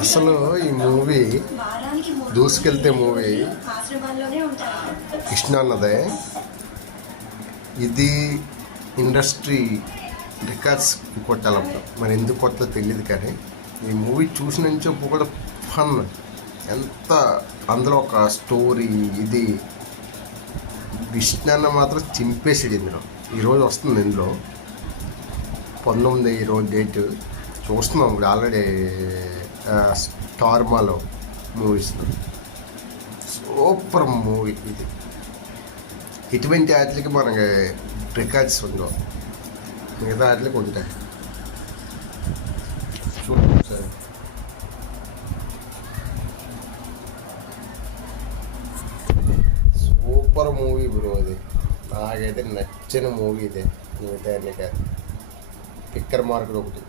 అసలు ఈ movie దూసుకెళ్తే movie Krishna అన్నదే. ఇది ఇండస్ట్రీ రికార్డ్స్ కొట్టాలంట. మరి ఎందుకు కొట్టలో తెలియదు, కానీ ఈ మూవీ చూసిన నుంచి కూడా ఫన్ ఎంత, అందులో ఒక స్టోరీ ఇది కృష్ణ మాత్రం చింపేసాడు. ఇందులో ఈరోజు వస్తుంది, ఇందులో 19 ఈరోజు డేట్ చూస్తున్నాం ఇప్పుడు ఆల్రెడీ స్టార్మాలో మూవీస్లో. సూపర్ మూవీ ఇది. ఇటువంటి వాటికి మనకి రికార్డ్స్ ఉండవు, మిగతా వాటికి ఉంటాయి. చూడండి సార్, సూపర్ మూవీ బ్రో. అది నాకైతే నచ్చిన మూవీ ఇదే. మిగతా అన్ని కాదు, పిక్కర్ మార్కుడు ఒకటి.